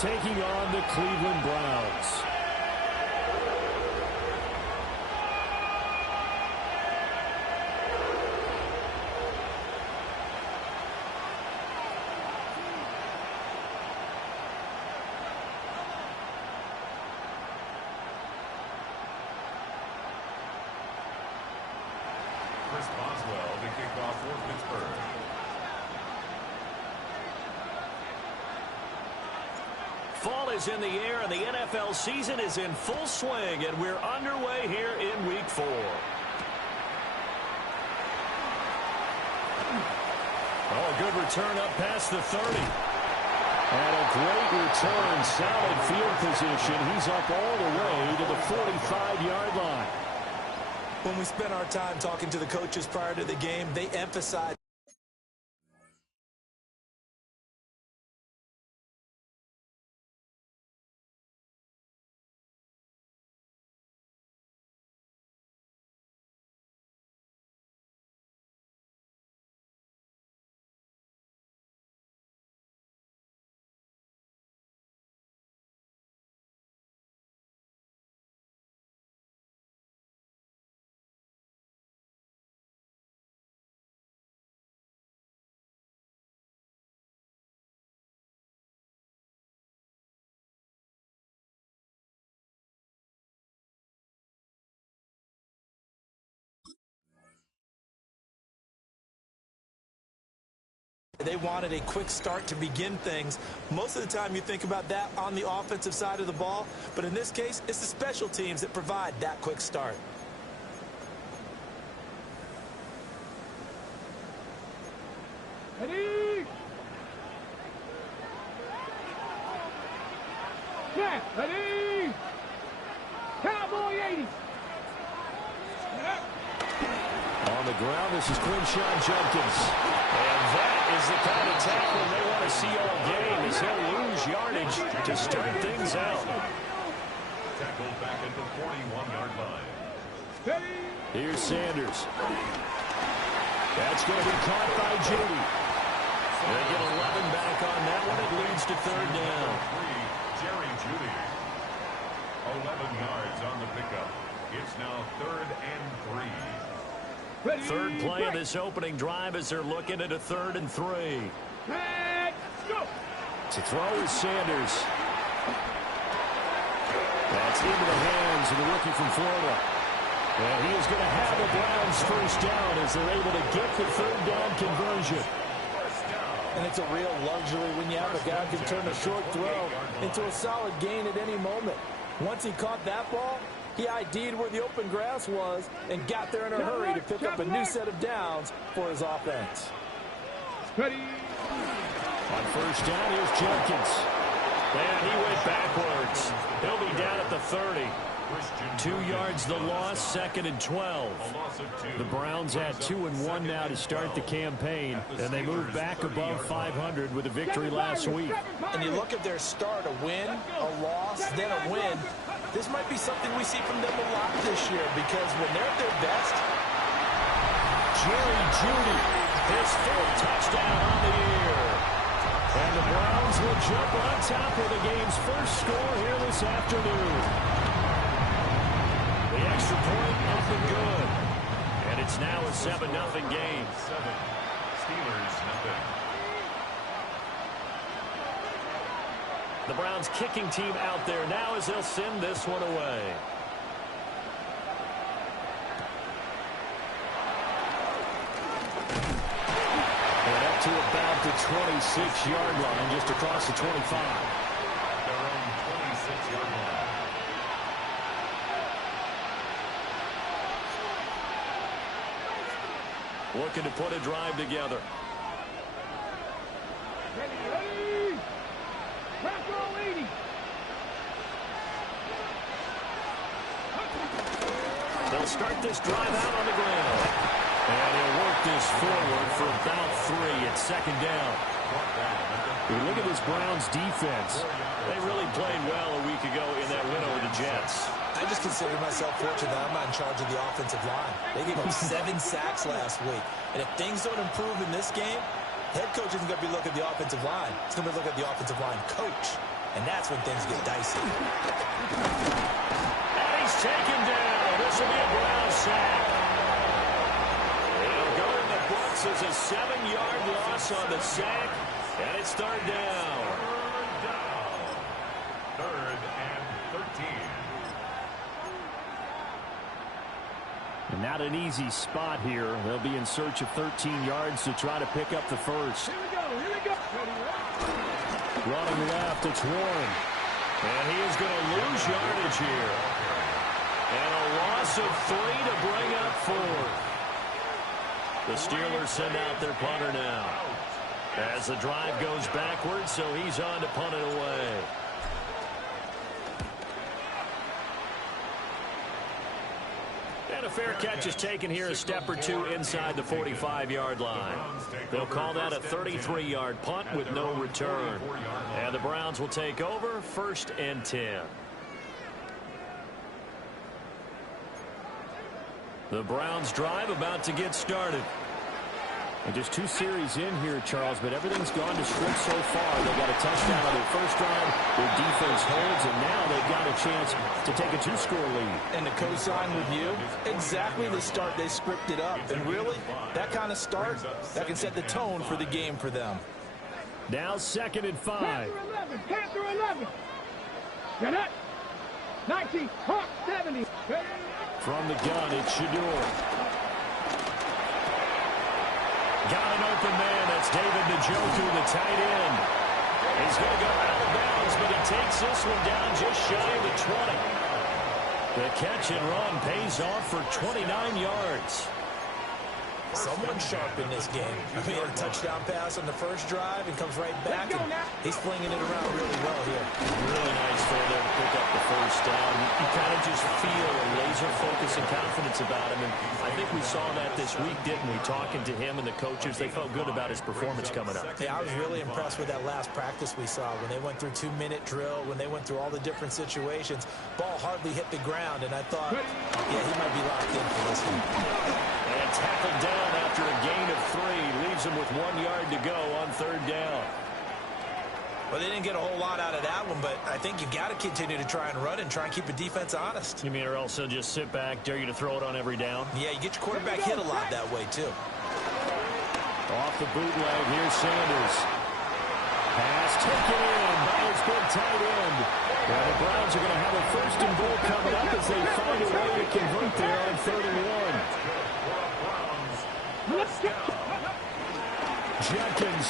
taking on the Cleveland Browns. Fall is in the air, and the NFL season is in full swing, and we're underway here in Week 4. Oh, good return up past the 30. And a great return, solid field position. He's up all the way to the 45-yard line. When we spent our time talking to the coaches prior to the game, they emphasized they wanted a quick start to begin things. Most of the time you think about that on the offensive side of the ball, but in this case, it's the special teams that provide that quick start. Ready? Yeah, ready? Cowboy 80. On the ground, this is Quinshawn Judkins. And that is the kind of tackle they want to see all game, as he'll lose yardage to start things out. Tackled back at the 41-yard line. Here's Sanders. That's going to be caught by Judy. They get 11 back on that one. It leads to third down. Jerry Judy. 11 yards on the pickup. It's now 3rd and 3. Third play of this opening drive as they're looking at a 3rd and 3. To throw is Sanders. That's into the hands of the rookie from Florida. And he is going to have the Browns first down as they're able to get the third down conversion. And it's a real luxury when you have a guy who can turn a short throw into a solid gain at any moment. Once he caught that ball, he ID'd where the open grass was and got there in a hurry to pick up a new set of downs for his offense. On first down, here's Jenkins. And he went backwards. He'll be down at the 30. 2 yards the loss, 2nd and 12. The Browns at 2-1 now to start the campaign, and they move back above 500 with a victory last week. And you look at their start, a win, a loss, then a win. This might be something we see from them a lot this year, because when they're at their best, Jerry Judy, his 4th touchdown on the year. And the Browns will jump on top of the game's first score here this afternoon. The extra point nothing good. And it's now a 7-0 game. Steelers nothing. The Browns kicking team out there now as they'll send this one away. And up to about the 26-yard line, just across the 25. Their own 26-yard line. Looking to put a drive together. Ready? Tackle 80. They'll start this drive out on the ground. And he'll work this forward for about 3 at 2nd down. We look at this Browns defense. They really played well a week ago in that win over the Jets. I just consider myself fortunate that I'm not in charge of the offensive line. They gave up 7 sacks last week. And if things don't improve in this game, head coach isn't going to be looking at the offensive line. He's going to be looking at the offensive line coach. and that's when things get dicey. And he's taken down. This will be a Brown sack. It'll go in the books as a 7-yard loss on the sack, and it's third down. Third and 13. And not an easy spot here. They'll be in search of 13 yards to try to pick up the first. Here we go. Here we go. Running left, it's Warren. And he is going to lose yardage here. And a loss of 3 to bring up 4. The Steelers send out their punter now. As the drive goes backwards, so he's on to punt it away. And a fair catch is taken here, a step or two inside the 45-yard line. They'll call that a 33-yard punt with no return. And the Browns will take over, 1st and 10. The Browns drive about to get started. And just 2 series in here, Charles, but everything's gone to script so far. They got a touchdown on their first drive. Their defense holds, and now they've got a chance to take a 2-score lead. And to co-sign with you, exactly the start they scripted up. And really, that kind of start, that can set the tone for the game for them. Now 2nd and 5. Panther 11. Get it. 19. Hawk 70. From the gun, it's Shawnee. Got an open man. That's David Njoku, the tight end. He's going to go out of bounds, but he takes this one down just shy of the 20. The catch and run pays off for 29 yards. Someone sharp in this game. I mean, a touchdown pass on the first drive and comes right back. And he's flinging it around really well here. Really nice for them to pick up the first down. You kind of just feel a laser focus and confidence about him. And I think we saw that this week, didn't we? Talking to him and the coaches, they felt good about his performance coming up. Yeah, I was really impressed with that last practice we saw when they went through 2-minute drill, when they went through all the different situations. Ball hardly hit the ground, and I thought, yeah, he might be locked in for this one. And tackled down after a gain of 3. Leaves him with 1 yard to go on 3rd down. Well, they didn't get a whole lot out of that one, but I think you got to continue to try and run and try and keep the defense honest. You mean, or else they'll just sit back, dare you to throw it on every down? Yeah, you get your quarterback hit a lot that way, too. Off the bootleg, here's Sanders. Pass taken in by his big tight end. And the Browns are going to have a 1st and goal coming up as they find a way to convert there on 3rd and 1. Jenkins.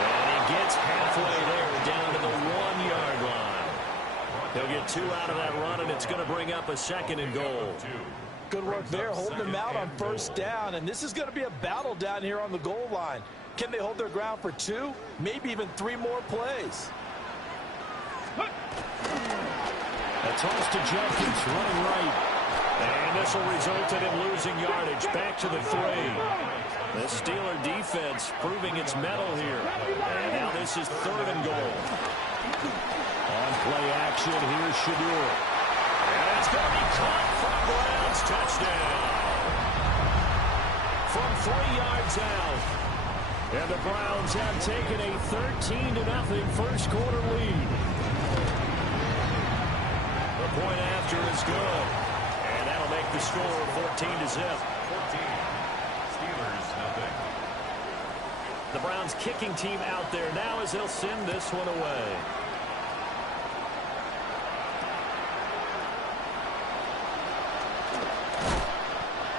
And he gets halfway there, down to the 1-yard line. He'll get 2 out of that run, and it's going to bring up a 2nd and goal. Good work there, holding them out on 1st down, and this is going to be a battle down here on the goal line. Can they hold their ground for 2, maybe even 3 more plays? A toss to Jenkins, running right. And this will result in him losing yardage. Back to the 3. The Steeler defense proving its mettle here. And now this is 3rd and goal. On play action, here's Shawnee. And it's going to be caught for the Browns. Touchdown. From 3 yards out. And the Browns have taken a 13-0 first quarter lead. The point after is good. And that'll make the score 14-0. 14. Steelers, nothing. The Browns kicking team out there now as they'll send this one away.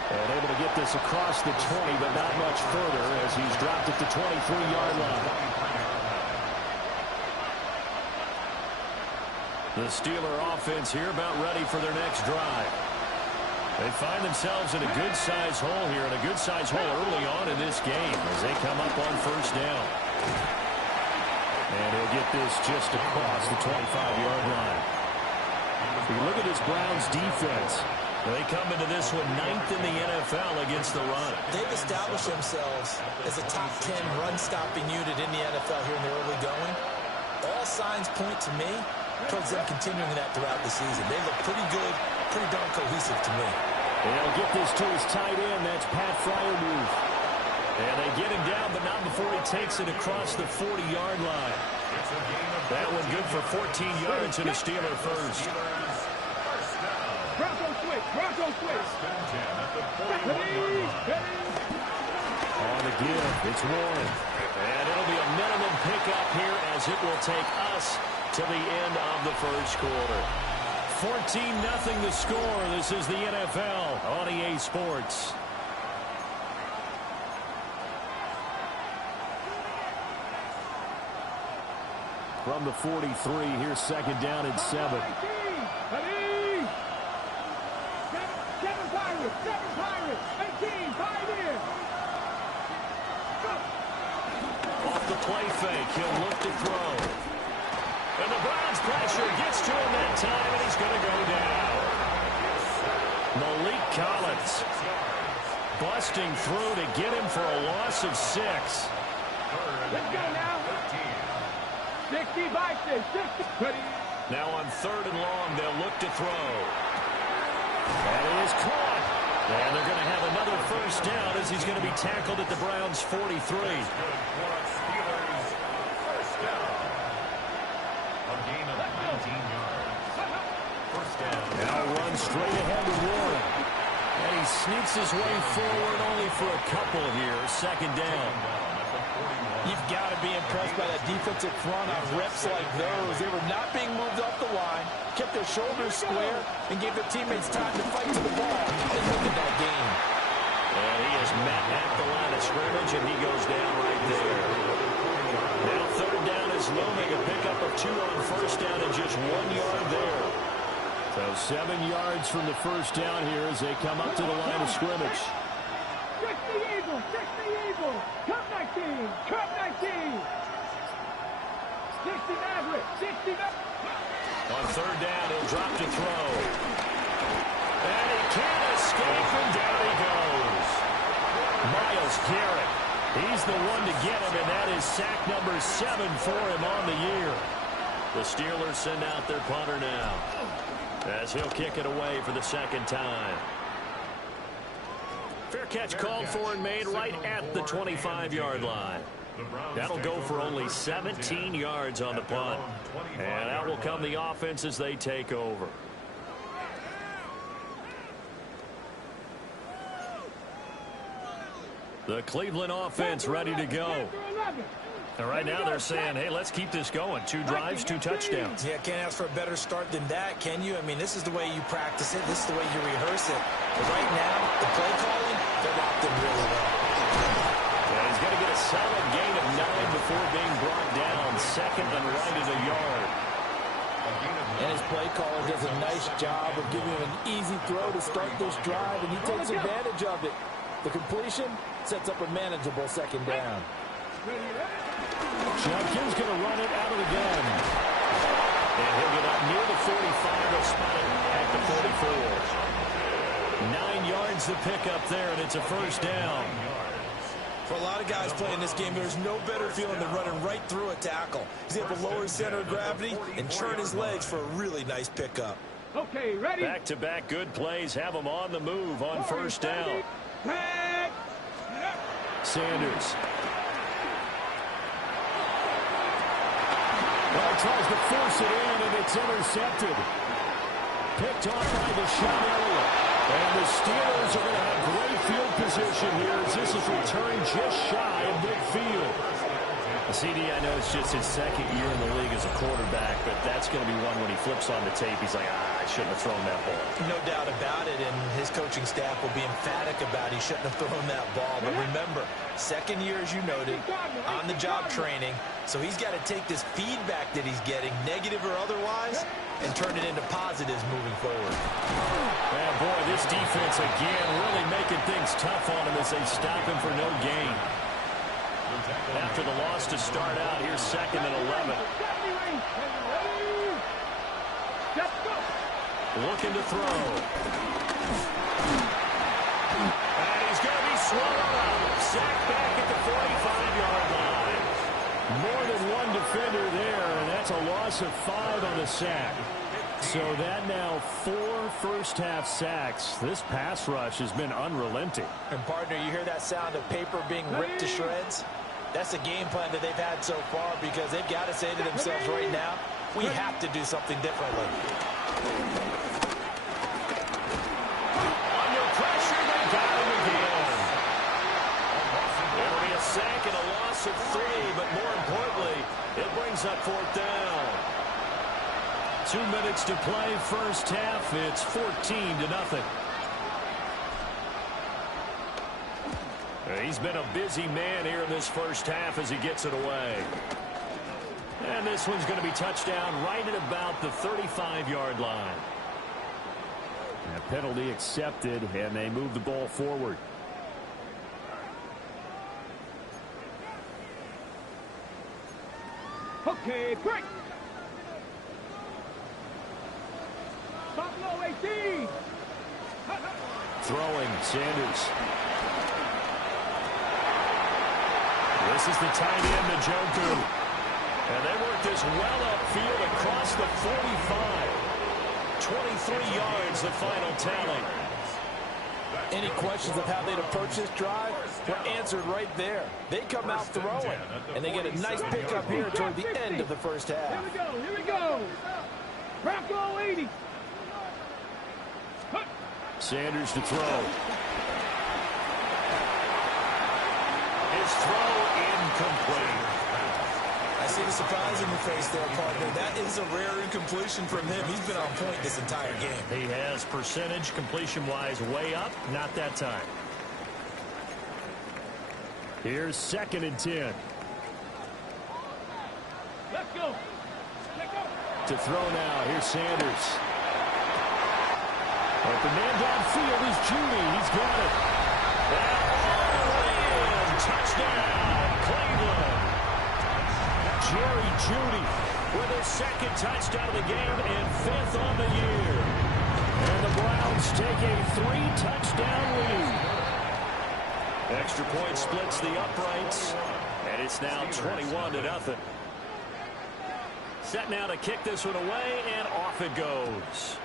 And able to get this across the 20, but not much further as he's dropped it to 23-yard line. The Steeler offense here about ready for their next drive. They find themselves in a good-sized hole here, and a good-sized hole early on in this game as they come up on 1st down. And he'll get this just across the 25-yard line. If you look at this Browns defense, they come into this one 9th in the NFL against the run. They've established themselves as a top 10 run-stopping unit in the NFL here in the early going. All signs point to me towards them continuing that throughout the season. They look pretty good, pretty darn cohesive to me. And he'll get this to his tight end. That's Pat Freiermuth. And they get him down, but not before he takes it across the 40-yard line. That one good for 14 yards and a Steeler first. Bronco switch. Bronco switch. On the give, it's Warren. And it'll be a minimum pickup here as it will take us to the end of the first quarter. 14-0 the score. This is the NFL on EA Sports. From the 43, here's second down and 7. Seven Pirates. 18, 5 in. Go. Off the play fake, he'll look to throw. And the Browns pressure gets to him that time, and he's going to go down. Malik Collins busting through to get him for a loss of 6. Let's go now. 65, 60. Now on third and long, they'll look to throw. That is caught. And they're going to have another first down as he's going to be tackled at the Browns' 43. Now run straight ahead with Warren. And he sneaks his way forward only for a couple here. Second down. You've got to be impressed by that defensive front on reps like those. They were not being moved off the line, kept their shoulders square, and gave their teammates time to fight to the ball. And look at that game. And he is met at the line of scrimmage, and he goes down right there. Now third down is looming. A pickup of 2 on first down and just 1 yard there. So 7 yards from the first down here as they come up to the line of scrimmage. 60 Eagles. Cup 19. Cup 19. 60 Maverick. 60 Maverick. On third down, he'll drop to throw. And he can't escape, and down he goes. Myles Garrett. He's the one to get him, and that is sack number 7 for him on the year. The Steelers send out their punter now, as he'll kick it away for the second time. Fair catch called for and made right at the 25-yard line. That'll go for only 17 yards on the punt. And out will come the offense as they take over. The Cleveland offense ready to go. And right now they're saying, hey, let's keep this going. 2 drives, 2 touchdowns. Yeah, can't ask for a better start than that, can you? I mean, this is the way you practice it. This is the way you rehearse it. But right now, the play calling, they're locked in really well. And he's going to get a solid gain of 9 before being brought down. Second and right at a yard. And his play caller does a nice job of giving him an easy throw to start this drive, and he takes advantage of it. The completion sets up a manageable second down. Jenkins going to run it out of the gun. And he'll get up near the 45. He'll spot it at the 44. 9 yards the pickup there, and it's a first down. For a lot of guys playing this game, there's no better feeling than running right through a tackle. He's able to lower his center of gravity and churn his legs for a really nice pickup. Okay, ready? Back-to-back good plays have him on the move on first down. Sanders. Well, tries to force it in, and it's intercepted. Picked off by the shot area. And the Steelers are going to have great field position here as this is returned just shy of midfield. CD, I know it's just his second year in the league as a quarterback, but that's going to be one when he flips on the tape. He's like, I shouldn't have thrown that ball. No doubt about it, and his coaching staff will be emphatic about he shouldn't have thrown that ball. But remember, second year, as you noted, on-the-job training, so he's got to take this feedback that he's getting, negative or otherwise, and turn it into positives moving forward. Man, boy, this defense again really making things tough on him as they stop him for no gain. After the loss to start out, here's second and 11. Looking to throw. And he's going to be swallowed up. Sacked back at the 45-yard line. More than one defender there, and that's a loss of 5 on the sack. So that now 4 first-half sacks. This pass rush has been unrelenting. And, partner, you hear that sound of paper being ripped to shreds? That's the game plan that they've had so far because they've got to say to themselves right now, we have to do something differently. Under pressure, they got him again. It'll be a sack and a loss of 3, but more importantly, it brings up 4th down. 2 minutes to play, first half. It's 14-0. He's been a busy man here in this first half as he gets it away. And this one's going to be touchdown right at about the 35-yard line. A penalty accepted, and they move the ball forward. Okay, break. Buffalo 18. Throwing, Sanders. This is the tight end, Njoku. And they work this well upfield across the 45. 23 yards, the final tally. Any questions of how they'd approach this drive were answered right there. They come out throwing, and they get a nice pickup here toward the end of the first half. Here we go, here we go. Buffalo 80. Sanders to throw. His throw incomplete. I see the surprise in your face there, partner. That is a rare incompletion from him. He's been on point this entire game. He has percentage completion-wise way up. Not that time. Here's 2nd and 10. Let's go. Let's go. To throw now. Here's Sanders. Open man downfield is Judy. He's got it. And all the way in. Touchdown, Cleveland. Jerry Judy with his 2nd touchdown of the game and 5th on the year. And the Browns take a 3-touchdown lead. Extra point splits the uprights, and it's now 21-0. Set now to kick this one away, and off it goes.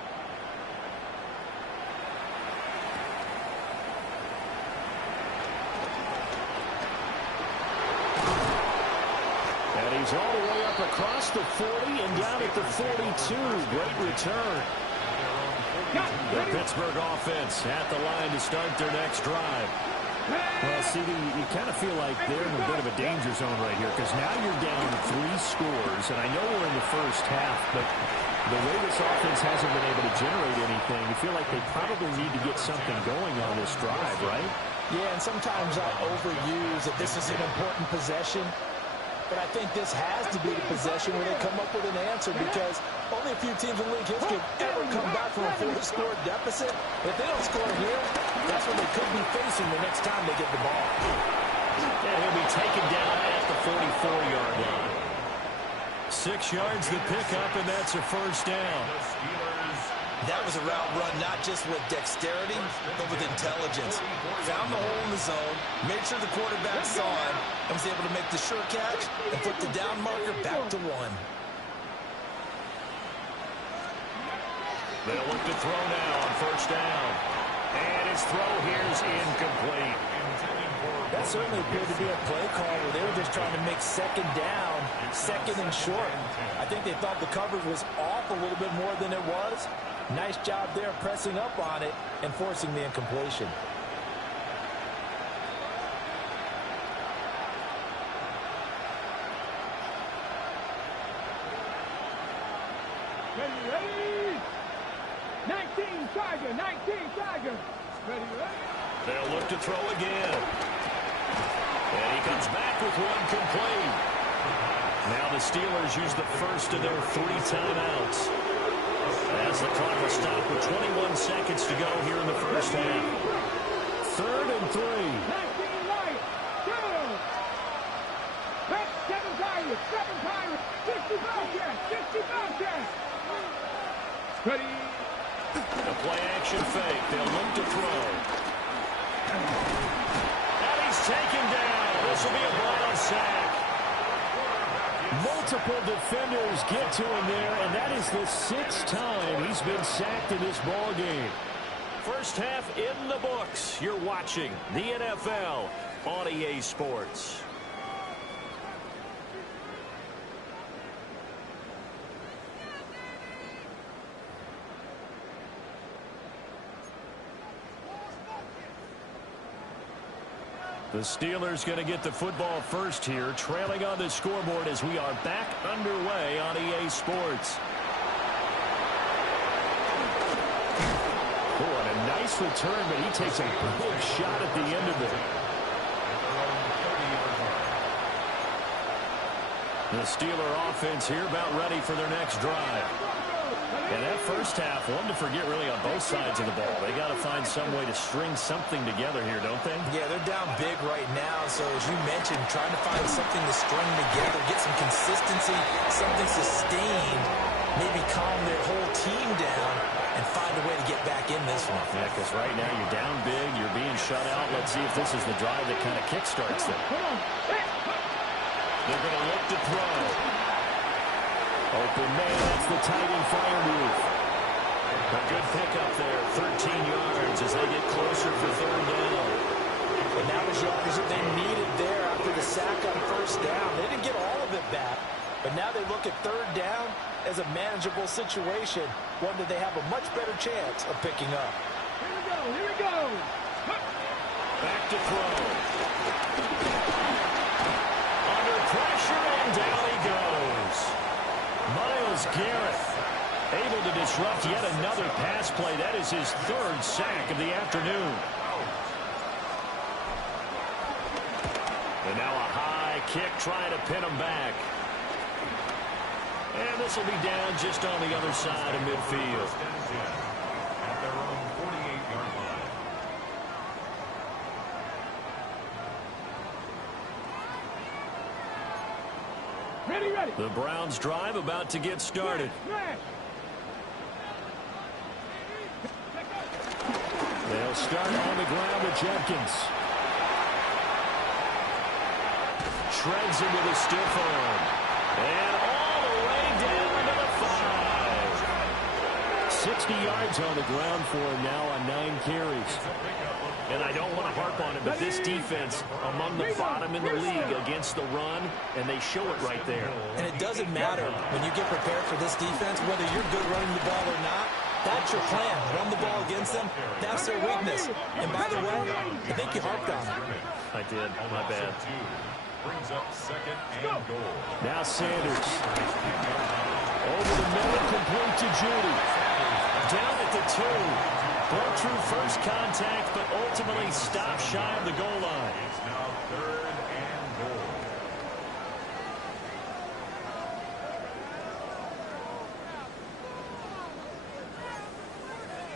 He's all the way up across the 40 and down at the 42. Great return. The Pittsburgh offense at the line to start their next drive. Well, CD, you kind of feel like they're in a bit of a danger zone right here because now you're down 3 scores, and I know we're in the first half, but the way this offense hasn't been able to generate anything, you feel like they probably need to get something going on this drive, right? Yeah, and sometimes I overuse that this is an important possession. But I think this has to be the possession where they come up with an answer because only a few teams in league history have ever come back from a 4-score deficit. If they don't score here, that's what they could be facing the next time they get the ball. And he'll be taken down at the 44-yard line. 6 yards the pickup, and that's a first down. That was a route run not just with dexterity, but with intelligence. Found the hole in the zone, made sure the quarterback saw it, and was able to make the sure catch and put the down marker back to 1. They'll look to throw now on first down. And his throw here is incomplete. That certainly appeared to be a play call where they were just trying to make 2nd down, 2nd and short. I think they thought the coverage was off a little bit more than it was. Nice job there pressing up on it and forcing the incompletion. Ready? 19 Tiger, 19 Tiger. Ready? They'll look to throw again. And he comes back with one complete. Now the Steelers use the first of their 3 timeouts. As the clock will stop with 21 seconds to go here in the first half. 3rd and 3. 19 right, 2. Back, 7 Pirates, 7 Pirates. 60 Bobcats, 60 Bobcats. Ready? The play action fake. They'll look to throw. And he's taken down. This will be a Brown sack. Multiple defenders get to him there, and that is the 6th time he's been sacked in this ball game. First half in the books. You're watching the NFL on EA Sports. The Steelers going to get the football first here, trailing on the scoreboard as we are back underway on EA Sports. Oh, and a nice return, but he takes a big shot at the end of it. The Steeler offense here about ready for their next drive. And that first half, one to forget really on both sides of the ball. They got to find some way to string something together here, don't they? Yeah, they're down big right now. So as you mentioned, trying to find something to string together, get some consistency, something sustained, maybe calm their whole team down and find a way to get back in this one. Yeah, because right now you're down big, you're being shut out. Let's see if this is the drive that kind of kickstarts them. They're going to look to throw. Open man, that's the tight end fire move. A good pickup there, 13 yards as they get closer for third down. And that was yardage that they needed there after the sack on first down. They didn't get all of it back, but now they look at third down as a manageable situation, one that they have a much better chance of picking up. Here we go. Back to throw. Under pressure, and down he goes. Myles Garrett able to disrupt yet another pass play. That is his third sack of the afternoon. And now a high kick trying to pin him back. And this will be down just on the other side of midfield. At their own 48-yard line. Ready. The Browns drive about to get started. They'll start on the ground with Jenkins. Shreds into the stiff arm. And all the way down to the 5. 60 yards on the ground for him now on 9 carries. And I don't want to harp on it, but this defense among the bottom in the league against the run, and they show it right there. And it doesn't matter when you get prepared for this defense, whether you're good running the ball or not. That's your plan. Run the ball against them. That's their weakness. And by the way, I think you harped on it. I did. My bad. Brings up second and goal. Now Sanders. Over the middle, complete to Judy. Down at the 2. Broke through first contact, but ultimately stopped shy of the goal line. It's now third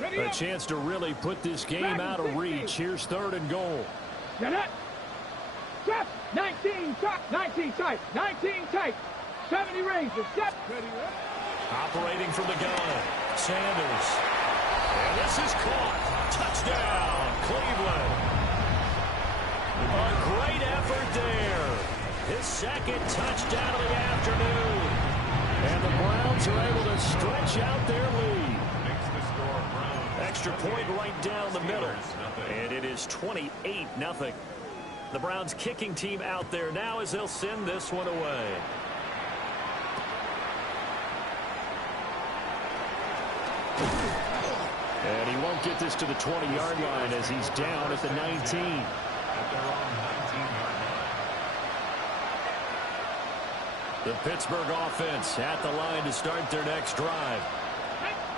and goal. A chance to really put this game out of reach. Here's third and goal. Get it. Step. 19 tight. 19 tight. 70 raises. Step. Operating from the gun. Sanders. And this is caught. Touchdown, Cleveland. A great effort there. His second touchdown of the afternoon. And the Browns are able to stretch out their lead. Extra point right down the middle. And it is 28-0. The Browns kicking team out there now as they'll send this one away. And he won't get this to the 20-yard line as he's down at the 19. At their own 19-yard line. The Pittsburgh offense at the line to start their next drive.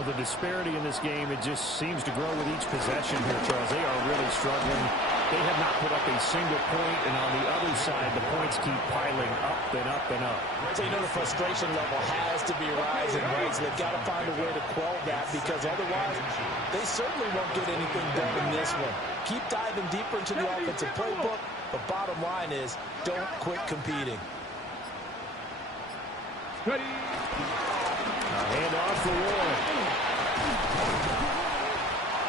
The disparity in this game, it just seems to grow with each possession here, Charles. They are really struggling. They have not put up a single point, and on the other side, the points keep piling up and up and up. So you know the frustration level has to be rising, right? So they've got to find a way to quell that, because otherwise they certainly won't get anything done in this one. Keep diving deeper into the offensive playbook, but bottom line is don't quit competing. Ready. Hand off for Warren.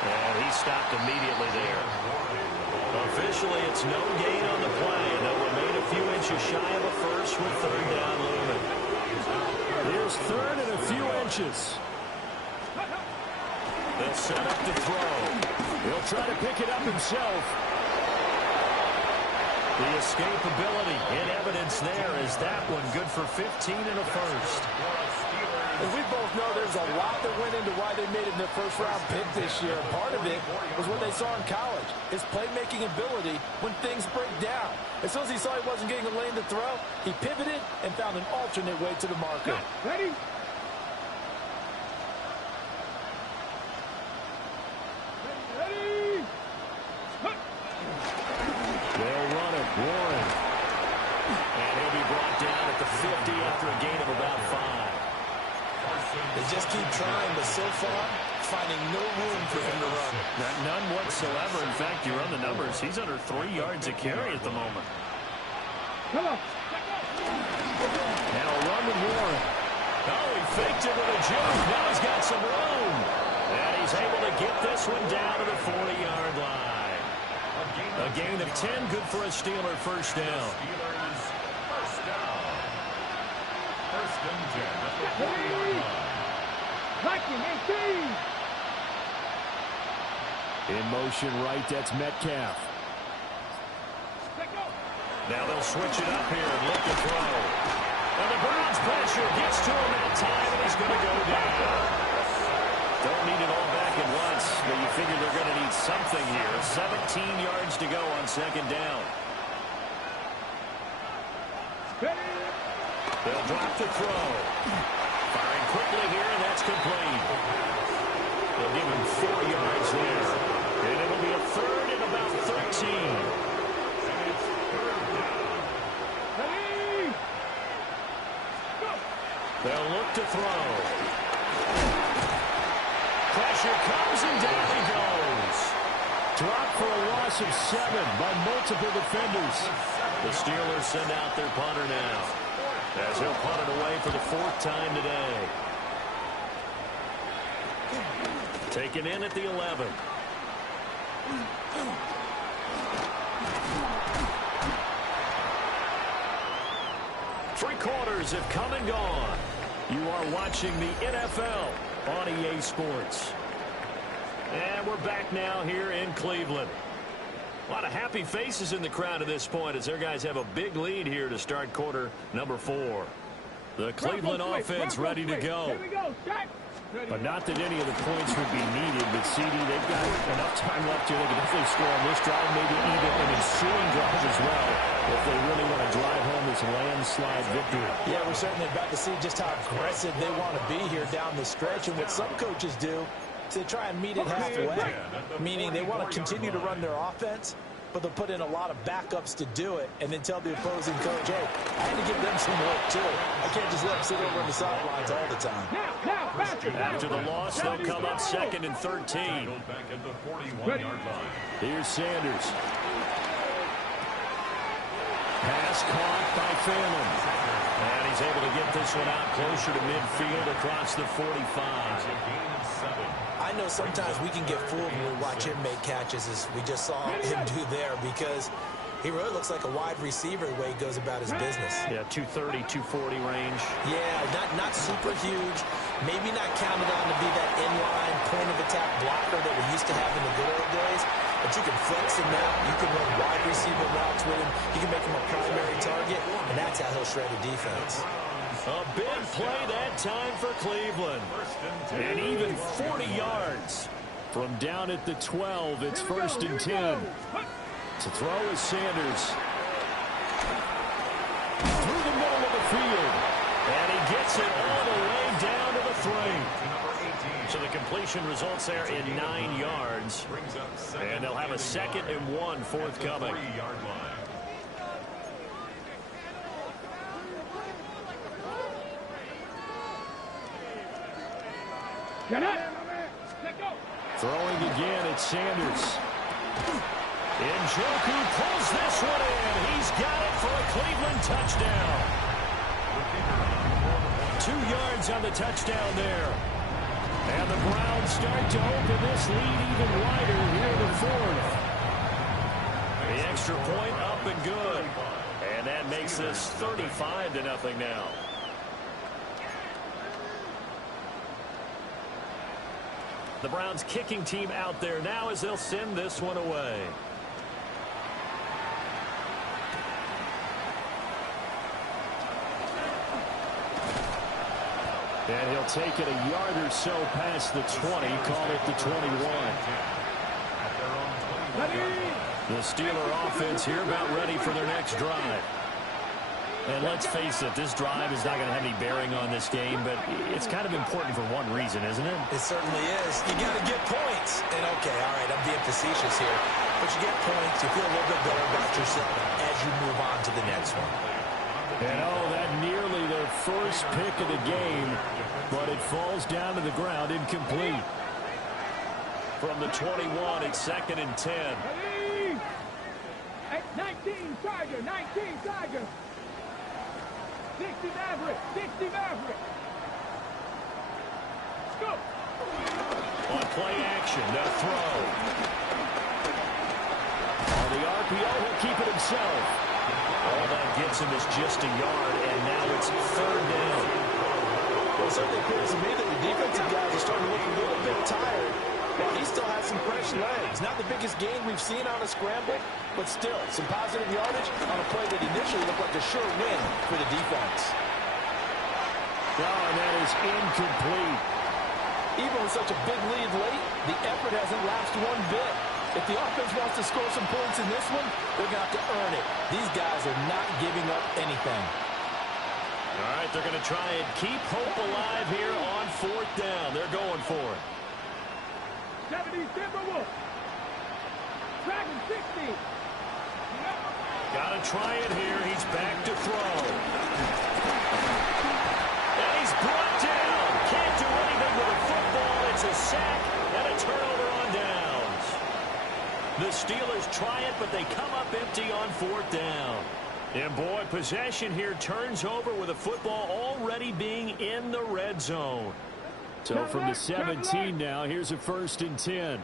And he stopped immediately there. Officially, it's no gain on the play, and they'll remain a few inches shy of a first with third down looming. Here's third and a few inches. They'll set up to throw. He'll try to pick it up himself. The escapability in evidence there is that one good for 15 and a first. And we both know there's a lot that went into why they made it in their first-round pick this year. Part of it was what they saw in college, his playmaking ability when things break down. As soon as he saw he wasn't getting a lane to throw, he pivoted and found an alternate way to the marker. Ready? Ready? They'll run it. Warren. And he'll be brought down at the 50 after a gain of about 5. They just keep trying, but so far, finding no room for him to run. None whatsoever. In fact, you run the numbers. He's under 3 yards a carry at the moment. Come on. Now a run with Warren. Oh, he faked it with a juke. Now he's got some room. And he's able to get this one down to the 40-yard line. A gain of 10, good for a Steeler first down. First and 10 at the 40-yard line. Blocking 18. In motion right, that's Metcalf. Now they'll switch it up here and look to throw. And the Browns pressure gets to him that time, and he's going to go down. Don't need it all back at once, but you figure they're going to need something here. 17 yards to go on second down. They'll drop the throw. Firing quickly here, and that's complete. They'll give him 4 yards there. And it'll be a third and about 13. And it's third down. Ready? Go. They'll look to throw. Pressure comes, and down he goes. Dropped for a loss of 7 by multiple defenders. The Steelers send out their punter now, as he'll punt it away for the 4th time today. Taken in at the 11. Three quarters have come and gone. You are watching the NFL on EA Sports. And we're back now here in Cleveland. A lot of happy faces in the crowd at this point as their guys have a big lead here to start quarter number 4. The Cleveland offense ready to go. Here we go. Shot. But not that any of the points would be needed. But, CD, they've got enough time left here. They can definitely score on this drive, maybe even an ensuing drive as well, if they really want to drive home this landslide victory. Yeah, we're certainly about to see just how aggressive they want to be here down the stretch. And what some coaches do is they try and meet it halfway, meaning they want to continue to run their offense, but they'll put in a lot of backups to do it and then tell the opposing coach, hey, I had to give them some work too. I can't just let them sit over on the sidelines all the time. Now, faster. After the loss, they'll come up 2nd and 13. Back at the 41-yard line. Here's Sanders. Pass caught by Phantom. And he's able to get this one out closer to midfield across the 45. I know sometimes we can get fooled when we watch him make catches, as we just saw him do there, because he really looks like a wide receiver the way he goes about his business. Yeah, 230, 240 range. Yeah, not super huge. Maybe not counted on to be that inline point-of-attack blocker that we used to have in the good old days. But you can flex him out. You can run wide receiver routes with him. You can make him a primary target, and that's how he'll shred a defense. A big play that time for Cleveland. And even 40 yards from down at the 12. It's 1st and 10. To throw is Sanders. Through the middle of the field. And he gets it all the way down to the 3. So the completion results there in 9 yards. And they'll have a 2nd and 1 forthcoming. Get up. Throwing again, it's Sanders. Njoku pulls this one in. He's got it for a Cleveland touchdown. 2 yards on the touchdown there. And the Browns start to open this lead even wider here in the 4th. The extra point up and good. And that makes this 35-0 now. The Browns kicking team out there now as they'll send this one away. And he'll take it a yard or so past the 20, call it the 21. The Steeler offense here about ready for their next drive. And let's face it, this drive is not going to have any bearing on this game, but it's kind of important for one reason, isn't it? It certainly is. You got to get points. And okay, all right, I'm being facetious here. But you get points, you feel a little bit better about yourself as you move on to the next one. And oh, that nearly their first pick of the game, but it falls down to the ground incomplete. From the 21, it's 2nd and 10. 19 Tiger, 19 Tiger. 60 Maverick, 60 Maverick. Go. On play action, the throw. On the RPO, he'll keep it himself. All that gets him is just a yard, and now it's 3rd down. Well, it certainly appears to me that the defensive guys are starting to look a little bit tired. Well, he still has some fresh legs. Not the biggest gain we've seen on a scramble, but still some positive yardage on a play that initially looked like a sure win for the defense. Oh, and that is incomplete. Even with such a big lead late, the effort hasn't lapsed one bit. If the offense wants to score some points in this one, they're going to have to earn it. These guys are not giving up anything. All right, they're going to try and keep hope alive here on 4th down. They're going for it. 70 Timberwolves. Dragon 60. Got to try it here. He's back to throw. And he's brought down. Can't do anything with a football. It's a sack and a turnover on downs. The Steelers try it, but they come up empty on 4th down. And boy, possession here turns over with a football already being in the red zone. So from the 17 now, here's a 1st and 10.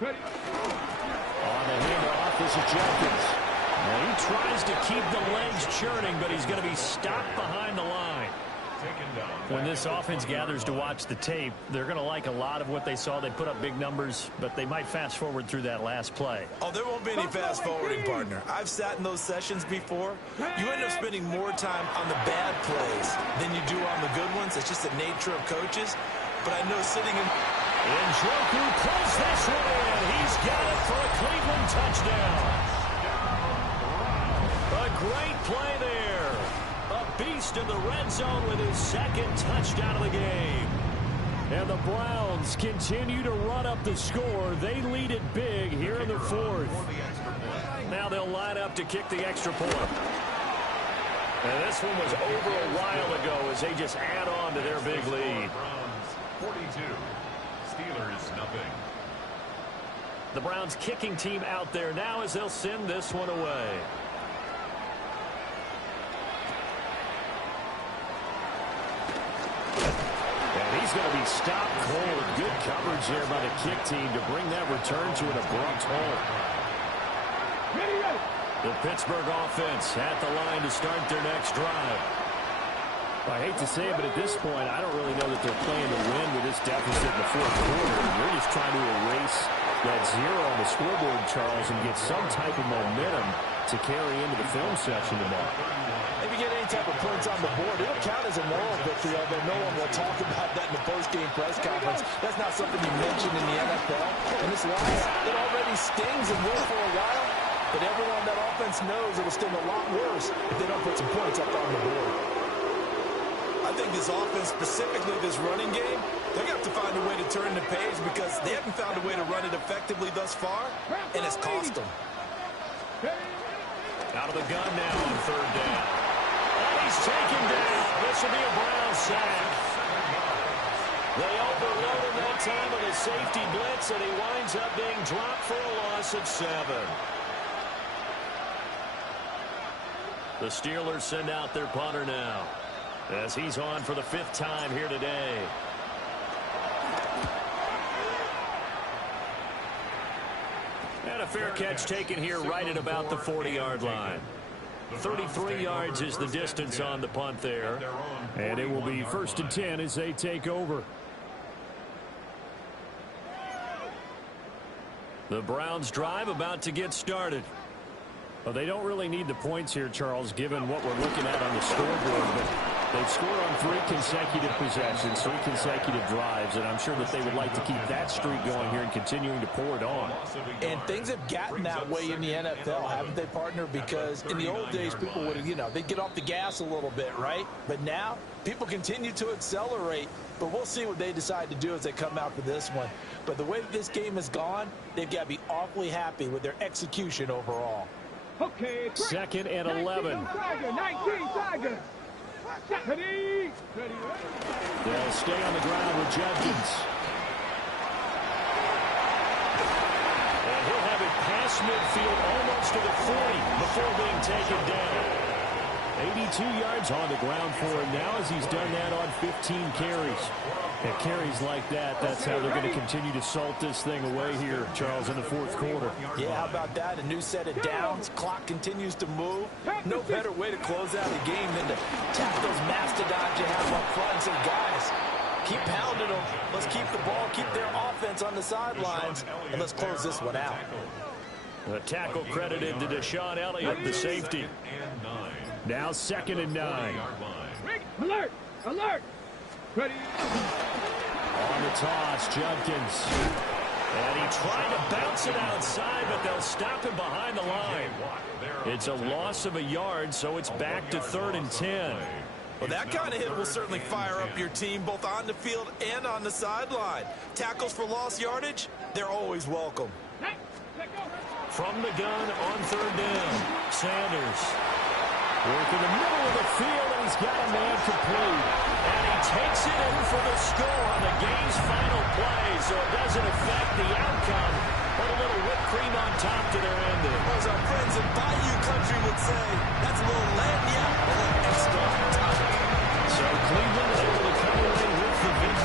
Ready. On the handoff, this is Jenkins. Now he tries to keep the legs churning, but he's going to be stopped behind the line. When this offense gathers to watch the tape, they're going to like a lot of what they saw. They put up big numbers, but they might fast forward through that last play. Oh, there won't be any fast forwarding, partner. I've sat in those sessions before. You end up spending more time on the bad plays than you do on the good ones. It's just the nature of coaches. But I know sitting in... And Njoku pulls this one in. He's got it for a Cleveland touchdown. A great play there. A beast in the red zone with his 2nd touchdown of the game. And the Browns continue to run up the score. They lead it big here in the 4th. Now they'll line up to kick the extra point. And this one was over a while ago as they just add on to their big lead. 42. Steelers, nothing. The Browns kicking team out there now as they'll send this one away. And he's going to be stopped cold. Good coverage there by the kick team to bring that return to an abrupt halt. The Pittsburgh offense at the line to start their next drive. I hate to say it, but at this point, I don't really know that they're playing to win with this deficit in the 4th quarter. You're just trying to erase that 0 on the scoreboard, Charles, and get some type of momentum to carry into the film section tomorrow. If you get any type of points on the board, it'll count as a moral victory, although no one will talk about that in the post-game press conference. That's not something you mention in the NFL. And this loss, it already stings and will for a while, but everyone on that offense knows it'll sting a lot worse if they don't put some points up on the board. I think this offense, specifically this running game, they're going to have to find a way to turn the page because they haven't found a way to run it effectively thus far, and it's cost them. Out of the gun now on 3rd down. And he's taken down. This will be a Brown sack. They overload him that time with a safety blitz, and he winds up being dropped for a loss of 7. The Steelers send out their punter now, as he's on for the 5th time here today. And a fair catch taken here right at about the 40-yard line. 33 yards is the distance on the punt there. And it will be 1st and 10 as they take over. The Browns drive about to get started. Well, they don't really need the points here, Charles, given what we're looking at on the scoreboard. But They've scored on 3 consecutive possessions, 3 consecutive drives, and I'm sure that they would like to keep that streak going here and continuing to pour it on. And things have gotten that way in the NFL, haven't they, partner? Because in the old days, people would, they'd get off the gas a little bit, right? But now, people continue to accelerate. But we'll see what they decide to do as they come out for this one. But the way that this game has gone, they've got to be awfully happy with their execution overall. Okay. 2nd and 11. 19 Tigers. Ready. They'll stay on the ground with Judkins. And he'll have it past midfield almost to the 40 before being taken down. 82 yards on the ground for him now as he's done that on 15 carries. And carries like that, that's how they're going to continue to salt this thing away here, Charles, in the 4th quarter. Yeah, how about that? A new set of downs. Clock continues to move. No better way to close out the game than to tap those mastodons you have up front and say, guys, keep pounding them. Let's keep the ball, keep their offense on the sidelines, and let's close this one out. The tackle credited to Deshaun Elliott, the safety. Now 2nd and 9. Alert! Alert! Ready. On the toss, Judkins. And he tried to bounce it outside, but they'll stop him behind the line. It's a loss of a yard, so it's back to 3rd and 10. Well, that kind of hit will certainly fire up your team both on the field and on the sideline. Tackles for lost yardage, they're always welcome. From the gun on 3rd down, Sanders. Working the middle of the field, and he's got a man complete. And he takes it in for the score on the game's final play, so it doesn't affect the outcome. But a little whipped cream on top to their ending. As our friends in Bayou Country would say, that's a little lagniappe, a little extra on top. So Cleveland able to come away with the victory.